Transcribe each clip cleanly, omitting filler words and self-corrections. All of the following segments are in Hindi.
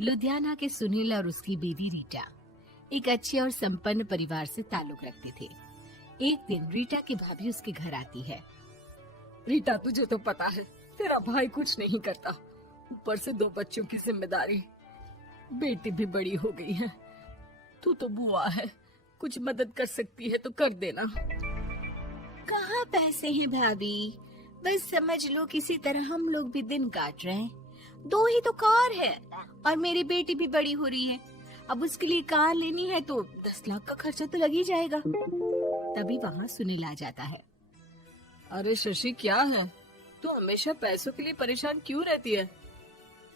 लुधियाना के सुनील और उसकी बीवी रीटा एक अच्छे और संपन्न परिवार से ताल्लुक रखते थे। एक दिन रीटा की भाभी उसके घर आती है। रीटा, तुझे तो पता है तेरा भाई कुछ नहीं करता, ऊपर से 2 बच्चों की जिम्मेदारी, बेटी भी बड़ी हो गई है। तू तो बुआ है, कुछ मदद कर सकती है तो कर देना। कहाँ पैसे हैं भाभी, बस समझ लो किसी तरह हम लोग भी दिन काट रहे हैं। 2 ही तो कार है और मेरी बेटी भी बड़ी हो रही है। अब उसके लिए कार लेनी है तो 10 लाख का खर्चा तो लग ही जाएगा। तभी वहाँ सुनील आ जाता है। अरे शशि, क्या है, तू हमेशा पैसों के लिए परेशान क्यों रहती है?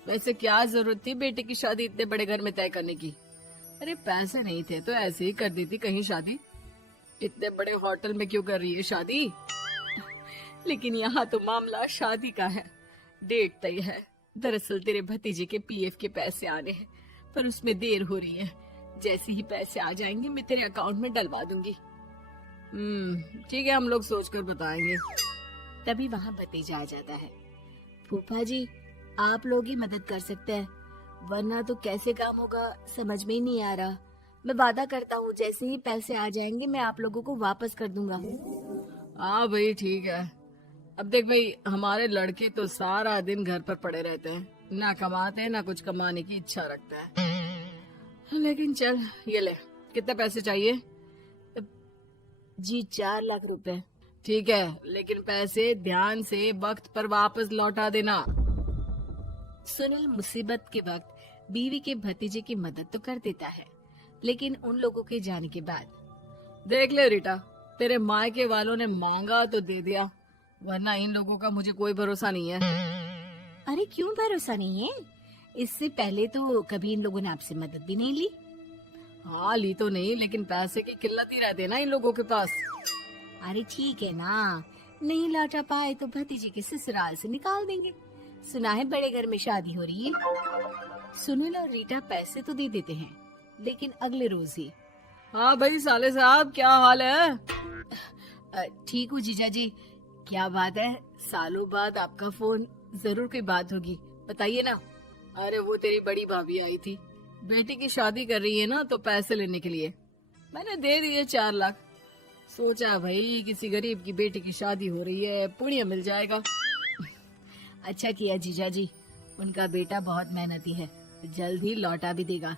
वैसे क्या जरूरत थी बेटी की शादी इतने बड़े घर में तय करने की? अरे पैसे नहीं थे तो ऐसे ही कर देती कहीं शादी। इतने बड़े होटल में क्यों कर रही है शादी? लेकिन यहाँ तो मामला शादी का है, डेट तय है। दरअसल तेरे भतीजे के पीएफ के पैसे आने हैं, पर उसमें देर हो रही है। जैसे ही पैसे आ जाएंगे मैं तेरे अकाउंट में डलवा दूंगी। ठीक है, हम लोग सोचकर बताएंगे। तभी वहाँ भतीजा आ जाता है। फूफा जी, आप लोग ही मदद कर सकते हैं, वरना तो कैसे काम होगा समझ में ही नहीं आ रहा। मैं वादा करता हूँ जैसे ही पैसे आ जाएंगे मैं आप लोगों को वापस कर दूंगा। हाँ भाई, ठीक है। अब देख भाई, हमारे लड़के तो सारा दिन घर पर पड़े रहते हैं, ना कमाते हैं ना कुछ कमाने की इच्छा रखता है। लेकिन चल, ये ले, कितने पैसे चाहिए? जी 4 लाख रुपए। ठीक है, लेकिन पैसे ध्यान से वक्त पर वापस लौटा देना। सुनील मुसीबत के वक्त बीवी के भतीजे की मदद तो कर देता है, लेकिन उन लोगों के जाने के बाद देख ले रीटा, तेरे मायके वालों ने मांगा तो दे दिया, वरना इन लोगों का मुझे कोई भरोसा नहीं है। अरे क्यों भरोसा नहीं है? इससे पहले तो कभी इन लोगों ने आपसे मदद भी नहीं ली। हाँ, ली तो नहीं, लेकिन पैसे की किल्लत ही रहती है ना इन लोगों के पास। अरे ठीक है ना, नहीं लौटा पाए तो भतीजे के ससुराल से निकाल देंगे। सुना है बड़े घर में शादी हो रही है। सुनील और रीटा पैसे तो दे देते हैं, लेकिन अगले रोज ही। हाँ भाई साले साहब, क्या हाल है? ठीक हूँ जीजा जी। क्या बात है, सालों बाद आपका फोन, जरूर कोई बात होगी, बताइए ना। अरे वो तेरी बड़ी भाभी आई थी, बेटी की शादी कर रही है ना, तो पैसे लेने के लिए मैंने दे दिए 4 लाख। सोचा भाई किसी गरीब की बेटी की शादी हो रही है, पुण्य मिल जाएगा। अच्छा किया जीजा जी, उनका बेटा बहुत मेहनती है, जल्द ही लौटा भी देगा।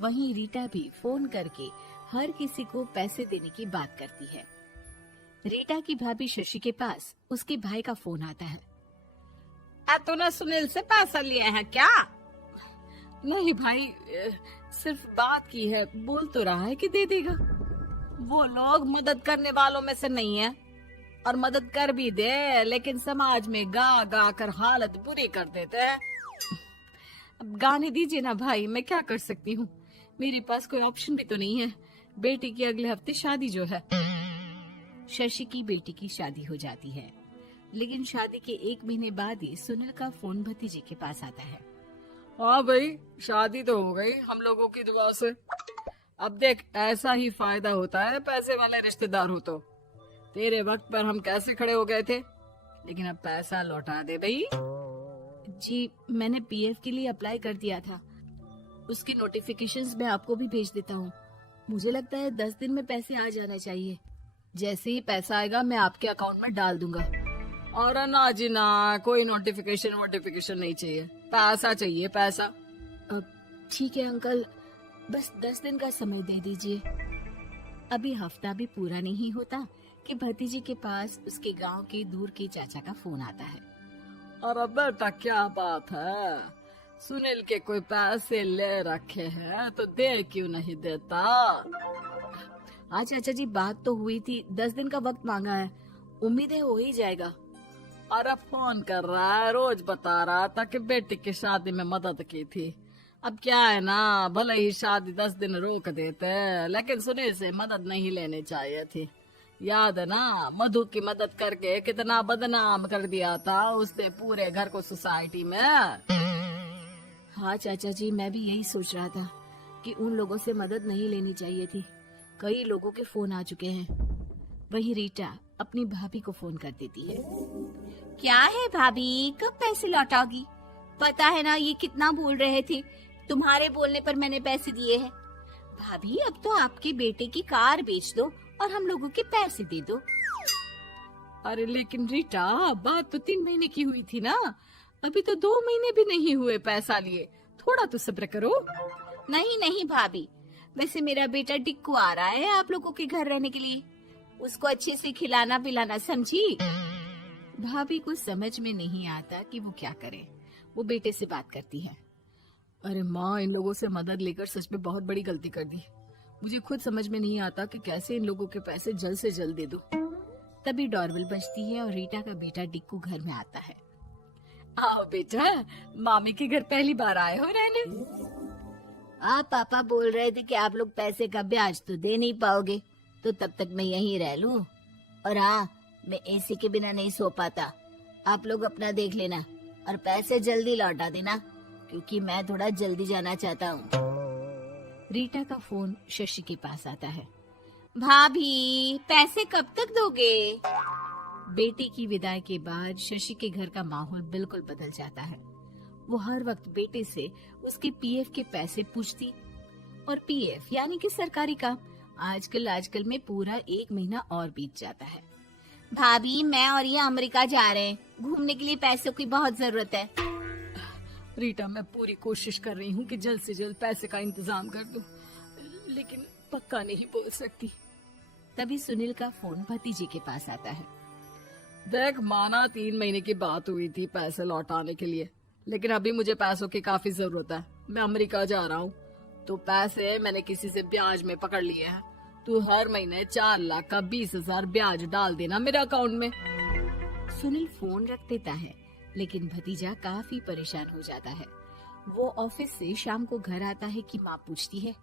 वहीं रीटा भी फोन करके हर किसी को पैसे देने की बात करती है। रीटा की भाभी शशि के पास उसके भाई का फोन आता है। तूने सुनील से पैसा लिया है क्या? नहीं भाई, सिर्फ बात की है, बोल तो रहा है कि दे देगा। वो लोग मदद करने वालों में से नहीं है, और मदद कर भी दे लेकिन समाज में गा गा कर हालत बुरी कर देते हैं। अब गाने दीजिए ना भाई, मैं क्या कर सकती हूँ, मेरे पास कोई ऑप्शन भी तो नहीं है। बेटी की अगले हफ्ते शादी जो है। शशि की बेटी की शादी हो जाती है, लेकिन शादी के 1 महीने बाद ही सुनील का फोन भतीजे के पास आता है। हाँ भाई, शादी तो हो गई हम लोगों की दुआ से। अब देख, ऐसा ही फायदा होता है पैसे वाले रिश्तेदार हो तो। तेरे वक्त पर हम कैसे खड़े हो गए थे, लेकिन अब पैसा लौटा दे भाई। जी, मैंने पीएफ के लिए अप्लाई कर दिया था, उसकी नोटिफिकेशंस मैं आपको भी भेज देता हूँ। मुझे लगता है 10 दिन में पैसे आ जाना चाहिए। जैसे ही पैसा आएगा मैं आपके अकाउंट में डाल दूंगा। और ना जी ना, कोई नोटिफिकेशन नहीं चाहिए, पैसा चाहिए, पैसा। ठीक है अंकल, बस 10 दिन का समय दे दीजिए। अभी हफ्ता भी पूरा नहीं होता कि भतीजे के पास उसके गांव के दूर के चाचा का फोन आता है। अरे बेटा, क्या बात है, सुनील के कोई पैसे ले रखे हैं तो दे क्यों नहीं देता? हाँ चाचा जी, बात तो हुई थी, 10 दिन का वक्त मांगा है, उम्मीद है हो ही जाएगा। अरे फोन कर रहा है, रोज बता रहा था कि बेटी की शादी में मदद की थी। अब क्या है ना, भले ही शादी 10 दिन रोक देते, लेकिन सुनील से मदद नहीं लेनी चाहिए थी। याद है ना, मधु की मदद करके कितना बदनाम कर दिया था उसने पूरे घर को सोसाइटी में। हाँ चाचा जी, मैं भी यही सोच रहा था कि उन लोगों से मदद नहीं लेनी चाहिए थी। कई लोगों के फोन आ चुके हैं। वहीं रीटा अपनी भाभी को फोन कर देती है। क्या है भाभी, कब पैसे लौटाओगी? पता है ना ये कितना बोल रहे थे, तुम्हारे बोलने पर मैंने पैसे दिए हैं। भाभी अब तो आपके बेटे की कार बेच दो और हम लोगों के पैसे दे दो। अरे लेकिन रीटा, बात तो 3 महीने की हुई थी ना, अभी तो 2 महीने भी नहीं हुए पैसा लिए, थोड़ा तो सब्र करो। नहीं नहीं भाभी, वैसे मेरा बेटा टिक्कू आ रहा है आप लोगों के घर रहने के लिए, उसको अच्छे से खिलाना पिलाना, समझी। भाभी को समझ में नहीं आता कि वो क्या करे। वो बेटे से बात करती है। अरे माँ, इन लोगों से मदद लेकर सच में बहुत बड़ी गलती कर दी। मुझे खुद समझ में नहीं आता कि कैसे इन लोगों के पैसे जल्द से जल्द दे दूं। तभी डोरबेल बजती है और रीटा का बेटा टिक्कू घर में आता है। आओ बेटा, मामी के घर पहली बार आए हो रहने। आप पापा बोल रहे थे कि आप लोग पैसे का ब्याज तो दे नहीं पाओगे, तो तब तक मैं यहीं रह लूं। और हाँ, मैं एसी के बिना नहीं सो पाता। आप लोग अपना देख लेना और पैसे जल्दी लौटा देना, क्योंकि मैं थोड़ा जल्दी जाना चाहता हूँ। रीटा का फोन शशि के पास आता है। भाभी, पैसे कब तक दोगे? बेटी की विदाई के बाद शशि के घर का माहौल बिल्कुल बदल जाता है। वो हर वक्त बेटे से उसके पीएफ के पैसे पूछती, और पीएफ यानी कि सरकारी काम। आजकल में पूरा 1 महीना और बीत जाता है। भाभी, मैं और ये अमेरिका जा रहे हैं, घूमने के लिए पैसों की बहुत जरूरत है। रीटा, मैं पूरी कोशिश कर रही हूँ कि जल्द से जल्द पैसे का इंतजाम कर दूं, लेकिन पक्का नहीं बोल सकती। तभी सुनील का फोन भतीजे के पास आता है। देख माना 3 महीने की बात हुई थी पैसे लौटाने के लिए, लेकिन अभी मुझे पैसों की काफी जरूरत है। मैं अमेरिका जा रहा हूँ, तो पैसे मैंने किसी से ब्याज में पकड़ लिए हैं। तू हर महीने 4 लाख का 20,000 ब्याज डाल देना मेरे अकाउंट में। सुनील फोन रख देता है, लेकिन भतीजा काफी परेशान हो जाता है। वो ऑफिस से शाम को घर आता है कि माँ पूछती है,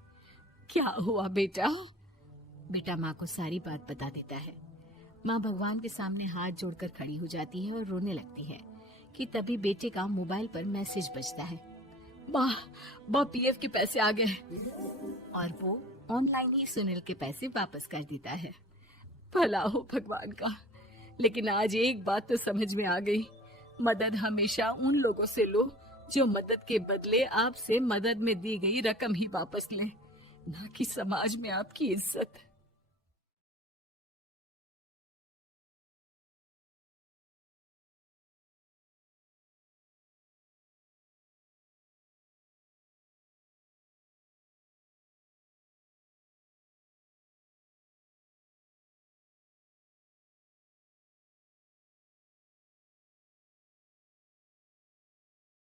क्या हुआ बेटा? बेटा माँ को सारी बात बता देता है। माँ भगवान के सामने हाथ जोड़कर खड़ी हो जाती है और रोने लगती है कि तभी बेटे का मोबाइल पर मैसेज बजता है। माँ, पीएफ के पैसे आ गए। और वो ऑनलाइन ही सुनील के पैसे वापस कर देता है। भला हो भगवान का। लेकिन आज एक बात तो समझ में आ गई, मदद हमेशा उन लोगों से लो जो मदद के बदले आपसे मदद में दी गई रकम ही वापस लें, ना कि समाज में आपकी इज्जत।